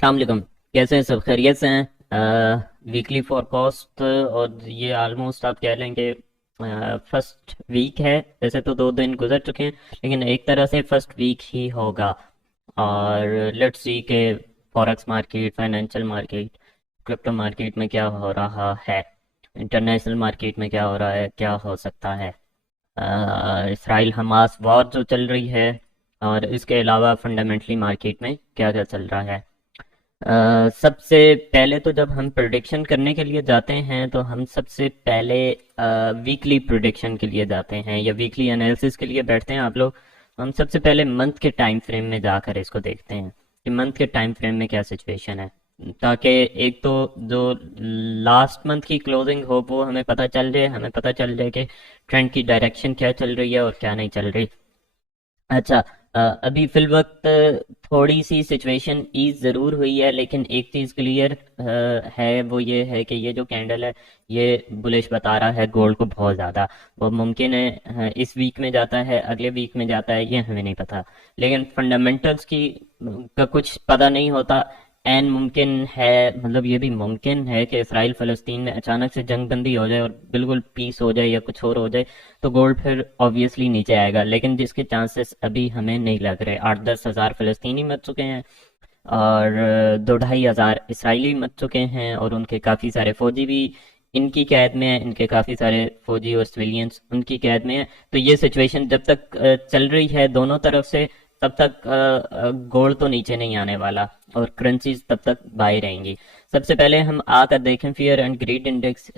अस्सलाम वालेकुम। कैसे हैं? सब खैरियत से हैं? वीकली फोरकास्ट और ये आलमोस्ट आप कह लें कि फर्स्ट वीक है। वैसे तो 2 दिन गुजर चुके हैं, लेकिन एक तरह से फर्स्ट वीक ही होगा। और लेट्स सी के forex market, financial market, crypto market में क्या हो रहा है, इंटरनेशनल मार्केट में क्या हो रहा है, क्या हो सकता है। इसराइल हमास वॉर जो चल रही है, और इसके अलावा फंडामेंटली मार्केट में क्या क्या चल रहा है। सबसे पहले तो जब हम प्रिडिक्शन करने के लिए जाते हैं तो हम सबसे पहले वीकली प्रिडिक्शन के लिए जाते हैं या वीकली एनालिसिस के लिए बैठते हैं आप लोग। हम सबसे पहले मंथ के टाइम फ्रेम में जाकर इसको देखते हैं कि मंथ के टाइम फ्रेम में क्या सिचुएशन है, ताकि एक तो जो लास्ट मंथ की क्लोजिंग हो वो हमें पता चल जाए, कि ट्रेंड की डायरेक्शन क्या चल रही है और क्या नहीं चल रही। अच्छा, अभी फिल वक्त थोड़ी सी सिचुएशन ईज ज़रूर हुई है, लेकिन एक चीज़ क्लियर है, वो ये है कि ये जो कैंडल है ये बुलिश बता रहा है गोल्ड को बहुत ज़्यादा। वो मुमकिन है इस वीक में जाता है, अगले वीक में जाता है, ये हमें नहीं पता। लेकिन फंडामेंटल्स की का कुछ पता नहीं होता। एन मुमकिन है, मतलब ये भी मुमकिन है कि इसराइल फ़लस्तीन में अचानक से जंग बंदी हो जाए और बिल्कुल पीस हो जाए या कुछ और हो जाए, तो गोल्ड फिर ऑब्वियसली नीचे आएगा। लेकिन जिसके चांसेस अभी हमें नहीं लग रहे। 8-10 हज़ार फ़लस्तीनी मर चुके हैं और 2-2.5 हज़ार इसराइली मर चुके हैं, और उनके काफ़ी सारे फौजी भी इनकी कैद में है, इनके काफ़ी सारे फौजी और सिविलियंस उनकी कैद में है। तो ये सिचुएशन जब तक चल रही है दोनों तरफ से, तब तक गोल्ड तो नीचे नहीं आने वाला और करेंसीज तब तक बाई रहेंगी। सबसे पहले हम आकर देखें fear and greed index.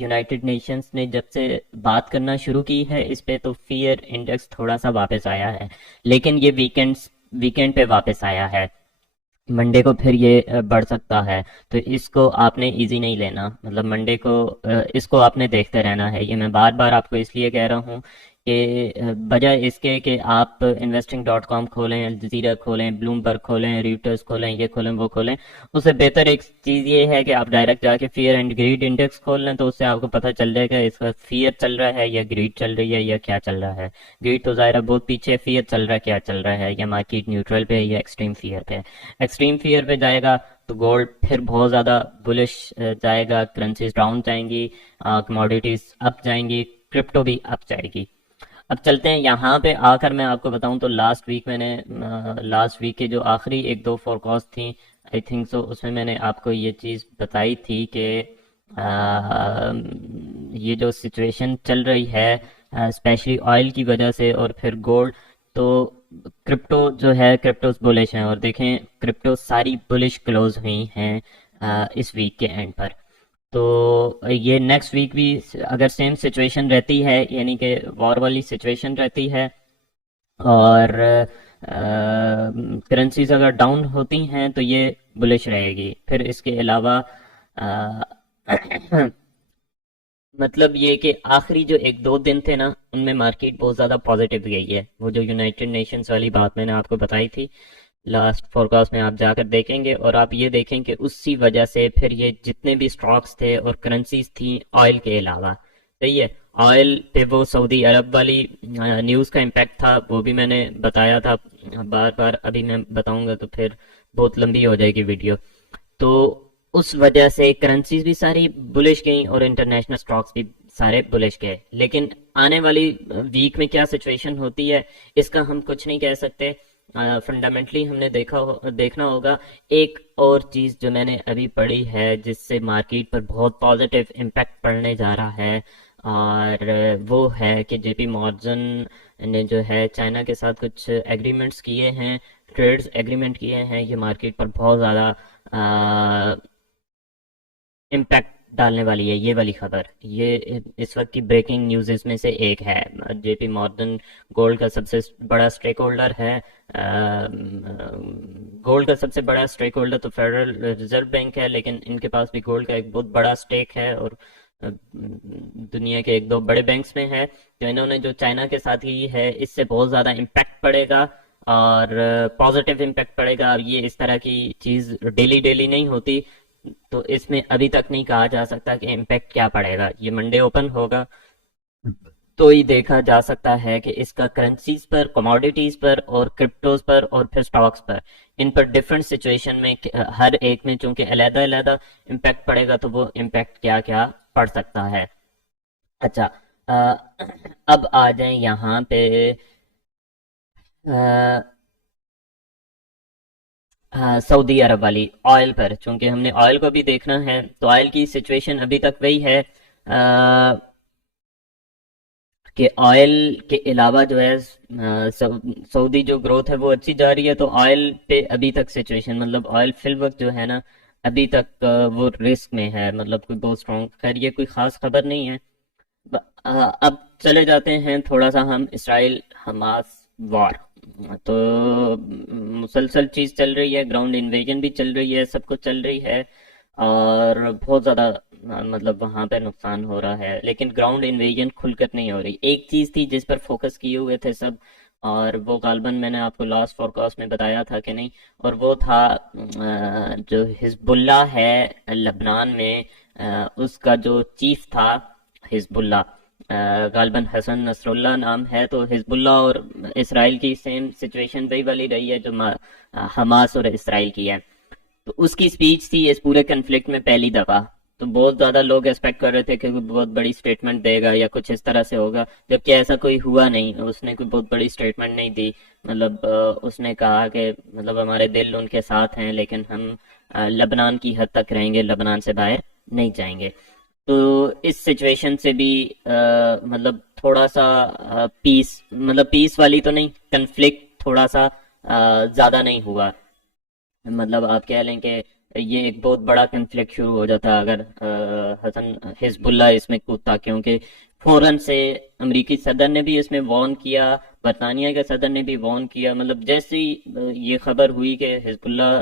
United Nations ने जब से बात करना शुरू की है इस पे, तो फियर इंडेक्स थोड़ा सा वापस आया है, लेकिन ये वीकेंड पे वापस आया है। मंडे को फिर ये बढ़ सकता है। तो इसको आपने इजी नहीं लेना, मतलब मंडे को इसको आपने देखते रहना है। ये मैं बार बार आपको इसलिए कह रहा हूँ कि बजाय इसके कि आप investing.com खोलें, अल जज़ीरा खोलें, ब्लूमबर्ग खोलें, रीटर्स खोलें, ये खोलें वो खोलें, उससे बेहतर एक चीज़ ये है कि आप डायरेक्ट जाके फियर एंड ग्रीड इंडेक्स खोल लें। तो उससे आपको पता चल जाएगा इसका फियर चल रहा है या ग्रीड चल रही है या क्या चल रहा है। ग्रीड तो ज़ाहिर है बहुत पीछे, फियर चल रहा है क्या चल रहा है, या मार्केट न्यूट्रल पे है या एक्सट्रीम फियर पे है। एक्सट्रीम फियर पे जाएगा तो गोल्ड फिर बहुत ज़्यादा बुलिश जाएगा, करेंसीज डाउन जाएंगी, कमोडिटीज अप जाएंगी, क्रिप्टो भी अप जाएगी। अब चलते हैं यहाँ पे आकर मैं आपको बताऊं तो लास्ट वीक के जो आखिरी 1-2 फोरकास्ट थी, आई थिंक सो, उसमें मैंने आपको ये चीज़ बताई थी कि ये जो सिचुएशन चल रही है स्पेशली ऑयल की वजह से और फिर गोल्ड, तो क्रिप्टो जो है, क्रिप्टोस बुलिश हैं। और देखें क्रिप्टो सारी बुलिश क्लोज हुई हैं इस वीक के एंड पर। तो ये नेक्स्ट वीक भी अगर सेम सिचुएशन रहती है, यानी कि वॉर वाली सिचुएशन रहती है, और करेंसीज अगर डाउन होती हैं, तो ये बुलिश रहेगी। फिर इसके अलावा अ, मतलब ये कि आखिरी जो 1-2 दिन थे ना, उनमें मार्केट बहुत ज़्यादा पॉजिटिव गई है। वो जो यूनाइटेड नेशंस वाली बात मैंने आपको बताई थी लास्ट फोरकास्ट में, आप जाकर देखेंगे और आप ये देखें कि उसी वजह से फिर ये जितने भी स्टॉक्स थे और करेंसीज थी ऑयल के अलावा, सही है, ऑयल पे वो सऊदी अरब वाली न्यूज़ का इम्पैक्ट था, वो भी मैंने बताया था। बार बार अभी मैं बताऊंगा तो फिर बहुत लंबी हो जाएगी वीडियो। तो उस वजह से करेंसीज भी सारी बुलिश गई और इंटरनेशनल स्टॉक्स भी सारे बुलिश गए। लेकिन आने वाली वीक में क्या सिचुएशन होती है इसका हम कुछ नहीं कह सकते। फंडामेंटली हमने देखना होगा। एक और चीज जो मैंने अभी पढ़ी है जिससे मार्केट पर बहुत पॉजिटिव इम्पैक्ट पड़ने जा रहा है, और वो है कि जेपी मॉर्गन ने जो है चाइना के साथ कुछ एग्रीमेंट्स किए हैं, ट्रेड्स एग्रीमेंट किए हैं। ये मार्केट पर बहुत ज़्यादा इम्पैक्ट डालने वाली है, ये वाली खबर। ये इस वक्त की ब्रेकिंग न्यूज़ में से एक है। जेपी मॉर्गन गोल्ड का सबसे बड़ा स्टेक होल्डर है। गोल्ड का सबसे बड़ा स्टेक होल्डर तो फेडरल रिजर्व बैंक है, लेकिन इनके पास भी गोल्ड का एक बहुत बड़ा स्टेक है, और दुनिया के 1-2 बड़े बैंक्स में है। तो इन्होंने जो चाइना के साथ की है, इससे बहुत ज़्यादा इम्पैक्ट पड़ेगा और पॉजिटिव इम्पैक्ट पड़ेगा। और ये इस तरह की चीज़ डेली डेली नहीं होती, तो इसमें अभी तक नहीं कहा जा सकता कि इम्पैक्ट क्या पड़ेगा। ये मंडे ओपन होगा, तो ही देखा जा सकता है कि इसका करेंसीज पर, कमोडिटीज पर और क्रिप्टोज पर और फिर स्टॉक्स पर, इन पर डिफरेंट सिचुएशन में हर एक में चूंकि अलग अलग इम्पैक्ट पड़ेगा, तो वो इम्पैक्ट क्या क्या पड़ सकता है। अच्छा, अ, अब आ जाए यहाँ पे सऊदी अरब वाली ऑयल पर। चूंकि हमने ऑयल को भी देखना है, तो ऑयल की सिचुएशन अभी तक वही है कि ऑयल के अलावा जो है सऊदी जो ग्रोथ है वो अच्छी जा रही है, तो ऑयल पे अभी तक सिचुएशन, मतलब ऑयल फिल वक्त जो है ना, अभी तक वो रिस्क में है, मतलब कोई बहुत स्ट्रॉन्ग, खैर ये कोई खास खबर नहीं है। अब चले जाते हैं थोड़ा सा हम इसराइल हमास वॉर। तो मुसलसल चीज चल रही है, ग्राउंड इन्वेजन भी चल रही है, सब कुछ चल रही है, और बहुत ज़्यादा मतलब वहाँ पे नुकसान हो रहा है, लेकिन ग्राउंड इन्वेजन खुलकर नहीं हो रही। एक चीज़ थी जिस पर फोकस किए हुए थे सब, और वो गालबन मैंने आपको लास्ट फोरकास्ट में बताया था कि नहीं, और वो था जो हिजबुल्ला है लबनान में, उसका जो चीफ था हिजबुल्ला, गालबन हसन नसरुल्ला नाम है। तो हिजबुल्ला और इसराइल की सेम सिचुएशन वही वाली रही है जो हमास और इसराइल की है। तो उसकी स्पीच थी इस पूरे कन्फ्लिक्ट में पहली दफा। तो बहुत ज्यादा लोग एक्सपेक्ट कर रहे थे कि कोई बहुत बड़ी स्टेटमेंट देगा या कुछ इस तरह से होगा, जबकि ऐसा कोई हुआ नहीं। उसने कोई बहुत बड़ी स्टेटमेंट नहीं दी, मतलब उसने कहा कि मतलब हमारे दिल उनके साथ हैं, लेकिन हम लबनान की हद तक रहेंगे, लबनान से बाहर नहीं जाएंगे। तो इस सिचुएशन से भी मतलब थोड़ा सा पीस, मतलब पीस वाली तो नहीं, कन्फ्लिक्ट थोड़ा सा ज्यादा नहीं हुआ। मतलब आप कह लें कि ये एक बहुत बड़ा कन्फ्लिक्ट शुरू हो जाता अगर हसन हिजबुल्ला इसमें कूदता, क्योंकि फौरन से अमेरिकी सदर ने भी इसमें वार्न किया, बरतानिया के सदर ने भी वार्न किया। मतलब जैसे ही ये खबर हुई कि हिजबुल्ला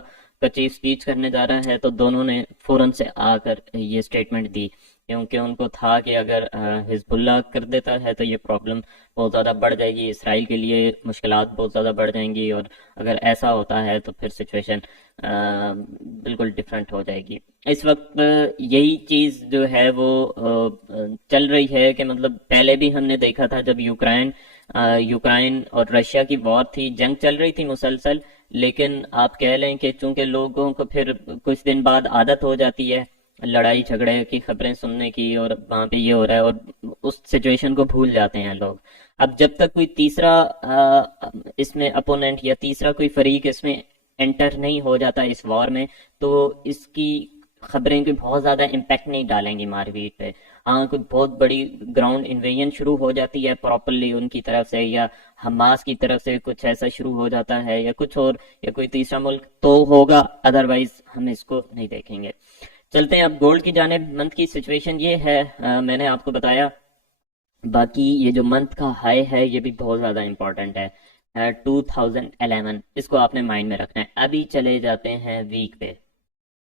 का चीफ स्पीच करने जा रहा है, तो दोनों ने फौरन से आकर ये स्टेटमेंट दी, क्योंकि उनको था कि अगर हिजबुल्ला कर देता है तो ये प्रॉब्लम बहुत ज़्यादा बढ़ जाएगी, इसराइल के लिए मुश्किलात बहुत ज़्यादा बढ़ जाएंगी, और अगर ऐसा होता है तो फिर सिचुएशन बिल्कुल डिफरेंट हो जाएगी। इस वक्त यही चीज़ जो है वो चल रही है कि मतलब पहले भी हमने देखा था जब यूक्रेन और रशिया की वॉर थी, जंग चल रही थी मुसलसल, लेकिन आप कह लें कि चूंकि लोगों को फिर कुछ दिन बाद आदत हो जाती है लड़ाई झगड़े की खबरें सुनने की, और वहां पे ये हो रहा है, और उस सिचुएशन को भूल जाते हैं लोग। अब जब तक कोई तीसरा इसमें अपोनेंट या तीसरा कोई फरीक इसमें एंटर नहीं हो जाता इस वॉर में, तो इसकी खबरें कोई बहुत ज्यादा इम्पैक्ट नहीं डालेंगी मारपीट पे। हाँ, कोई बहुत बड़ी ग्राउंड इन्वेजन शुरू हो जाती है प्रॉपरली उनकी तरफ से, या हमास की तरफ से कुछ ऐसा शुरू हो जाता है, या कुछ और, या कोई तीसरा मुल्क तो होगा, अदरवाइज हम इसको नहीं देखेंगे। चलते हैं अब गोल्ड की जानिब। मंथ की सिचुएशन ये है, मैंने आपको बताया। बाकी ये जो मंथ का हाई है ये भी बहुत ज़्यादा इंपॉर्टेंट है, 2011, इसको आपने माइंड में रखना है। अभी चले जाते हैं वीक पे।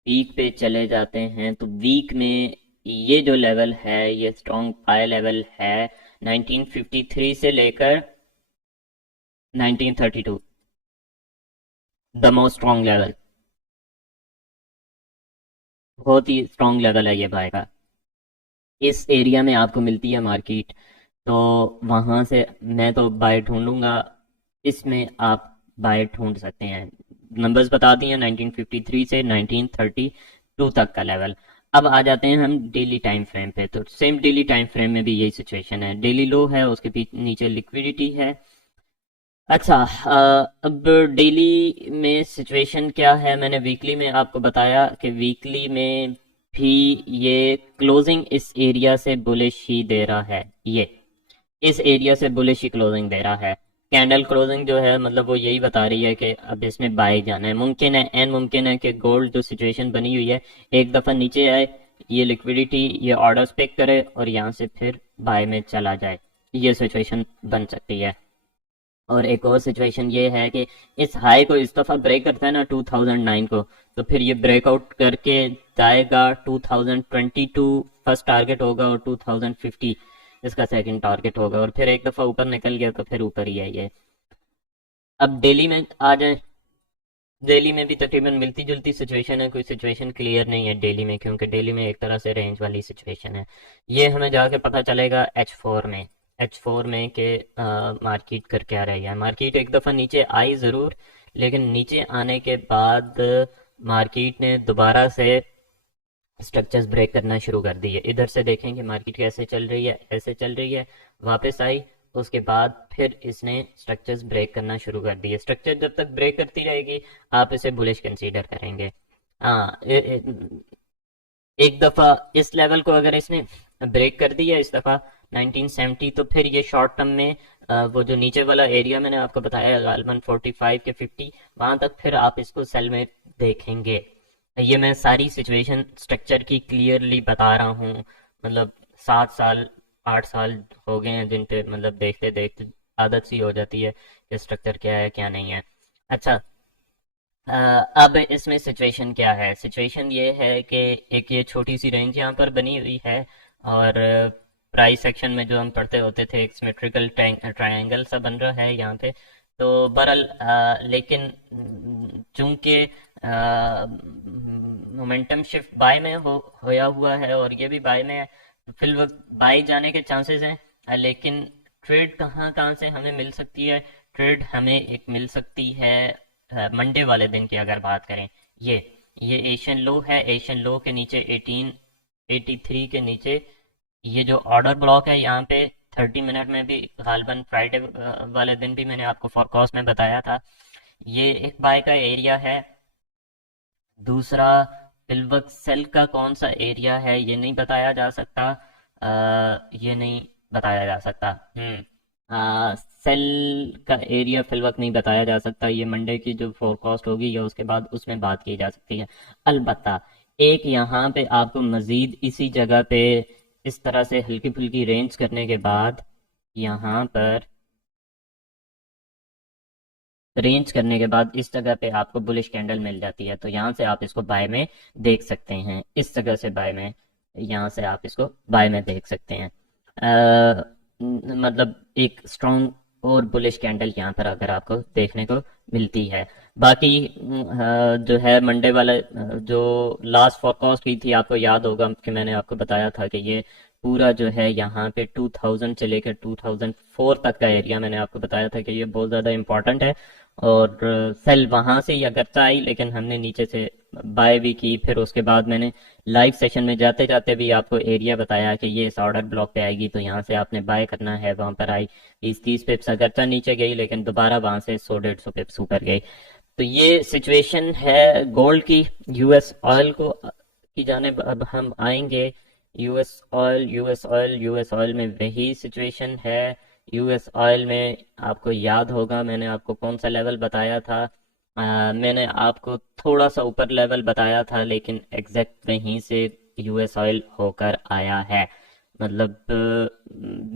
वीक पे चले जाते हैं तो वीक में ये जो लेवल है ये स्ट्रॉन्ग हाई लेवल है 1953 से लेकर 1932, द मोस्ट स्ट्रॉन्ग लेवल, बहुत ही स्ट्रॉन्ग लेवल है ये भाई का। इस एरिया में आपको मिलती है मार्केट, तो वहां से मैं तो बाय ढूंढूंगा, इसमें आप बाय ढूंढ सकते हैं। नंबर्स बता दिए 1953 से 1932 तक का लेवल। अब आ जाते हैं हम डेली टाइम फ्रेम पे। तो सेम डेली टाइम फ्रेम में भी यही सिचुएशन है, डेली लो है, उसके नीचे लिक्विडिटी है। अच्छा, अब डेली में सिचुएशन क्या है, मैंने वीकली में आपको बताया कि वीकली में भी ये क्लोजिंग इस एरिया से बुलिश ही दे रहा है, ये इस एरिया से बुलिश ही क्लोजिंग दे रहा है। कैंडल क्लोजिंग जो है मतलब वो यही बता रही है कि अब इसमें बाय जाना है। मुमकिन है, एन मुमकिन है कि गोल्ड जो सिचुएशन बनी हुई है एक दफ़ा नीचे आए, ये लिक्विडिटी, ये ऑर्डर्स पिक करे और यहाँ से फिर बाय में चला जाए, ये सिचुएशन बन सकती है। और एक और सिचुएशन ये है कि इस हाई को इस दफ़ा ब्रेक करता है ना 2009 को, तो फिर ये ब्रेकआउट करके जाएगा 2022 फर्स्ट टारगेट होगा, और 2050 इसका सेकंड टारगेट होगा, और फिर एक दफ़ा ऊपर निकल गया तो फिर ऊपर ही है ये। अब डेली में आ जाए। डेली में भी तकरीबन मिलती जुलती सिचुएशन है, कोई सिचुएशन क्लियर नहीं है डेली में, क्योंकि डेली में एक तरह से रेंज वाली सिचुएशन है। ये हमें जाके पता चलेगा H4 में। H4 में कि मार्केट कर क्या रही है। मार्केट एक दफ़ा नीचे आई ज़रूर, लेकिन नीचे आने के बाद मार्केट ने दोबारा से स्ट्रक्चर्स ब्रेक करना शुरू कर दिए। इधर से देखेंगे मार्केट कैसे चल रही है, ऐसे चल रही है, वापस आई, उसके बाद फिर इसने स्ट्रक्चर्स ब्रेक करना शुरू कर दिए। स्ट्रक्चर जब तक ब्रेक करती रहेगी आप इसे बुलिश कंसीडर करेंगे। हाँ, एक दफ़ा इस लेवल को अगर इसने ब्रेक कर दिया इस दफ़ा 1970, तो फिर ये शॉर्ट टर्म में वो जो नीचे वाला एरिया मैंने आपको बताया गालबन 45 के 50, वहां तक फिर आप इसको सेल में देखेंगे। ये मैं सारी सिचुएशन स्ट्रक्चर की क्लियरली बता रहा हूँ। मतलब 7 साल 8 साल हो गए हैं जिन पे मतलब देखते देखते आदत सी हो जाती है कि स्ट्रक्चर क्या है क्या नहीं है। अच्छा, अ, अब इसमें सिचुएशन क्या है। सिचुएशन ये है कि एक ये छोटी सी रेंज यहाँ पर बनी हुई है, और प्राइस सेक्शन में जो हम पढ़ते होते थे एक सिमेट्रिकल ट्रायंगल सा बन रहा है यहाँ पे। तो बहरहाल लेकिन चूंकि मोमेंटम शिफ्ट बाय में होया हुआ है और ये भी बाय में है, तो फिर वक्त बाय जाने के चांसेस हैं। लेकिन ट्रेड कहाँ कहाँ से हमें मिल सकती है। ट्रेड हमें एक मिल सकती है मंडे वाले दिन की अगर बात करें। ये एशियन लो है, एशियन लो के नीचे 1883 के नीचे ये जो ऑर्डर ब्लॉक है यहाँ पे 30 मिनट में भी गालबन फ्राइडे वाले दिन भी मैंने आपको फॉरकास्ट में बताया था, ये एक बाय का एरिया है। दूसरा पिलबक सेल का कौन सा एरिया है ये नहीं बताया जा सकता। ये नहीं बताया जा सकता। सेल का एरिया फिल वक्त नहीं बताया जा सकता। ये मंडे की जो फोरकास्ट होगी या उसके बाद उसमें बात की जा सकती है। अलबत्ता एक यहाँ पे आपको मजीद इसी जगह पे इस तरह से हल्की फुल्की रेंज करने के बाद यहाँ पर रेंज करने के बाद इस जगह पे आपको बुलिश कैंडल मिल जाती है, तो यहाँ से आप इसको बाय में देख सकते हैं। इस जगह से बाय में, यहाँ से आप इसको बाय में देख सकते हैं। मतलब एक स्ट्रॉन्ग और बुलिश कैंडल यहाँ पर अगर आपको देखने को मिलती है। बाकी जो है मंडे वाला जो लास्ट फॉरकास्ट हुई थी आपको याद होगा कि मैंने आपको बताया था कि ये पूरा जो है यहाँ पे 2000 से लेकर 2004 तक का एरिया मैंने आपको बताया था कि ये बहुत ज़्यादा इंपॉर्टेंट है। और सेल वहां से ही अगरचा आई, लेकिन हमने नीचे से बाय भी की। फिर उसके बाद मैंने लाइव सेशन में जाते जाते भी आपको एरिया बताया कि ये इस ऑर्डर ब्लॉक पे आएगी, तो यहाँ से आपने बाय करना है। वहां पर आई 20-30 पिप्स अगरचा नीचे गई, लेकिन दोबारा वहां से 100-150 पिप्स ऊपर गई। तो ये सिचुएशन है गोल्ड की। यूएस ऑयल को की जानिब अब हम आएंगे। यूएस ऑयल में वही सिचुएशन है। यूएस ऑयल में आपको याद होगा मैंने आपको कौन सा लेवल बताया था। मैंने आपको थोड़ा सा ऊपर लेवल बताया था, लेकिन एग्जैक्ट वहीं से यूएस ऑयल होकर आया है। मतलब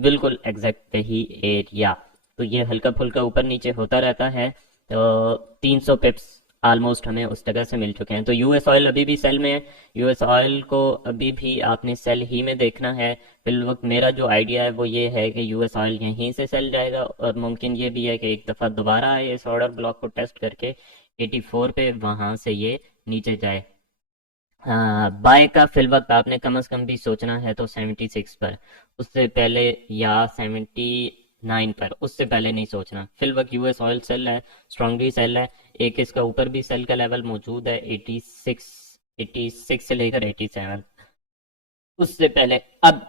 बिल्कुल एग्जैक्ट वही एरिया। तो ये हल्का फुल्का ऊपर नीचे होता रहता है। तो 300 पिप्स ऑलमोस्ट हमें उस जगह से मिल चुके हैं। तो यूएस ऑयल अभी भी सेल में है। यूएस ऑयल को अभी भी आपने सेल ही में देखना है। फिल वक्त मेरा जो आइडिया है वो ये है कि यूएस ऑयल यहीं से सेल जाएगा, और मुमकिन ये भी है कि एक दफ़ा दोबारा आए इस ऑर्डर ब्लॉक को टेस्ट करके 84 पे वहां से ये नीचे जाए। बाय का फिल वक्त आपने कम से कम भी सोचना है तो 76 पर, उससे पहले, या 79 पर, उससे पहले नहीं सोचना। फिल वक्त यूएस ऑयल सेल है, स्ट्रांगली सेल है। एक इसका ऊपर भी सेल का लेवल मौजूद है 86 से लेकर 87। उससे पहले अब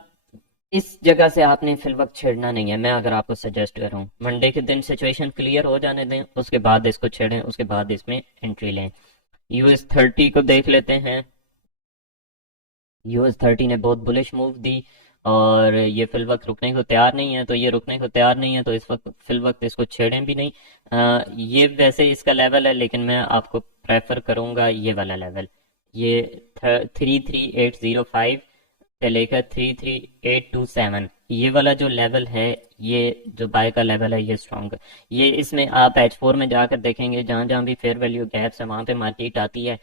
इस जगह से आपने फिल वक्त छेड़ना नहीं है। मैं अगर आपको सजेस्ट करूं मंडे के दिन सिचुएशन क्लियर हो जाने दें, उसके बाद इसको छेड़ें, उसके बाद इसमें एंट्री लें। US30 को देख लेते हैं। US30 ने बहुत बुलिश मूव दी, और ये फिल वक्त रुकने को तैयार नहीं है। तो ये रुकने को तैयार नहीं है तो इस वक्त फिल वक्त इसको छेड़ें भी नहीं। ये वैसे इसका लेवल है, लेकिन मैं आपको प्रेफर करूंगा ये वाला लेवल। ये 33805 से लेकर 33827, ये वाला जो लेवल है, ये जो बाय का लेवल है, ये स्ट्रॉन्ग। ये इसमें आप H4 में जाकर देखेंगे, जहां जहां भी फेयर वैल्यू गैप्स है वहां पे मार्केट आती है।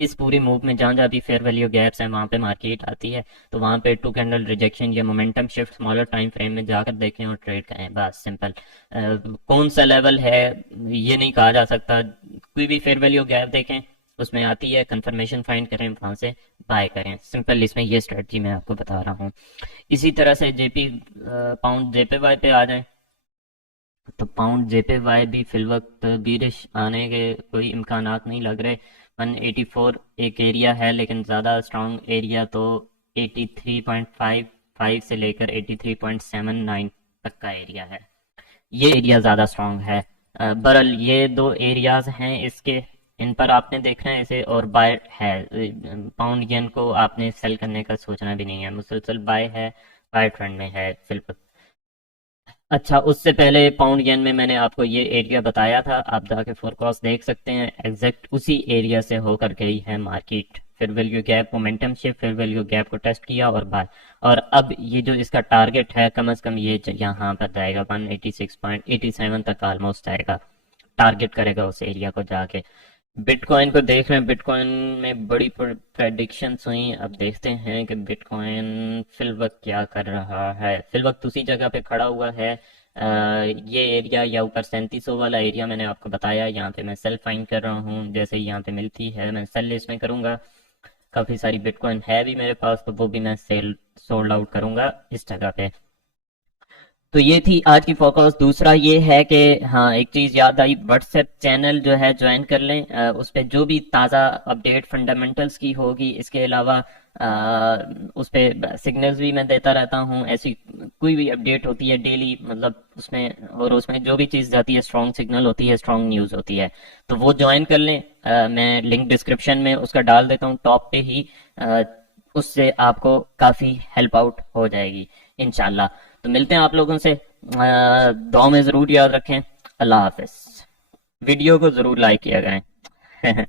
इस पूरी मूव में जहां जहां भी फेयर वैल्यू गैप्स हैं वहां पे मार्केट आती है। तो वहां पे टू कैंडल रिजेक्शन या momentum shift smaller time frame में जाकर देखें और ट्रेड करें, बस सिंपल। कौन सा लेवल है ये नहीं कहा जा सकता। कोई भी फेयर वैल्यू गैप देखें, उसमें आती है, कंफर्मेशन फाइंड करें, वहां से बाय करें। सिंपल इसमें ये स्ट्रेटजी मैं आपको बता रहा हूँ। इसी तरह से जेपी पाउंड जेपीवाई पे आ जाए, तो पाउंड जेपीवाई भी फिल वक्त बीरिश आने के कोई इम्कानात नहीं लग रहे। 184 एक एरिया है, लेकिन ज़्यादा स्ट्रॉन्ग एरिया तो 83.55 से लेकर 83.79 तक का एरिया है। ये एरिया ज़्यादा स्ट्रॉन्ग है। बहरहाल ये दो एरियाज हैं इसके, इन पर आपने देखना है इसे, और बाय है। पाउंड येन को आपने सेल करने का सोचना भी नहीं है, मुसलसल बाय है, बाय ट्रेंड में है फिलहाल। अच्छा, उससे पहले पाउंड येन में मैंने आपको ये एरिया बताया था, आप जाके फोरकास्ट देख सकते हैं। एग्जैक्ट उसी एरिया से होकर गई है मार्केट, फिर वैल्यू गैप मोमेंटम शिफ्ट, फिर वैल्यू गैप को टेस्ट किया और बाय। और अब ये जो इसका टारगेट है, कम से कम ये यहाँ पर जाएगा 186.87 तक ऑलमोस्ट जाएगा, टारगेट करेगा उस एरिया को जाके। बिटकॉइन को देख रहे हैं, बिटकॉइन में बड़ी प्रेडिक्शंस हुई। अब देखते हैं कि बिटकॉइन फिल वक्त क्या कर रहा है। फिल वक्त उसी जगह पे खड़ा हुआ है। ये एरिया या ऊपर 3700 वाला एरिया मैंने आपको बताया, यहाँ पे मैं सेल फाइंड कर रहा हूँ। जैसे ही यहाँ पे मिलती है मैं सेल इसमें करूँगा। काफ़ी सारी बिटकॉइन है भी मेरे पास, तो वो भी मैं सेल सोल्ड आउट करूँगा इस जगह पे। तो ये थी आज की फोकस। दूसरा ये है कि हाँ, एक चीज याद आई, व्हाट्सएप चैनल जो है ज्वाइन कर लें। उस पे जो भी ताज़ा अपडेट फंडामेंटल्स की होगी, इसके अलावा उस पे सिग्नल्स भी मैं देता रहता हूँ। ऐसी कोई भी अपडेट होती है डेली, मतलब उसमें, और उसमें जो भी चीज़ जाती है स्ट्रॉन्ग सिग्नल होती है, स्ट्रॉन्ग न्यूज़ होती है, तो वो ज्वाइन कर लें। मैं लिंक डिस्क्रिप्शन में उसका डाल देता हूँ टॉप पे ही। उससे आपको काफ़ी हेल्प आउट हो जाएगी इंशाल्लाह। तो मिलते हैं आप लोगों से। दुआ में ज़रूर याद रखें। अल्लाह हाफिज। वीडियो को ज़रूर लाइक किया करें।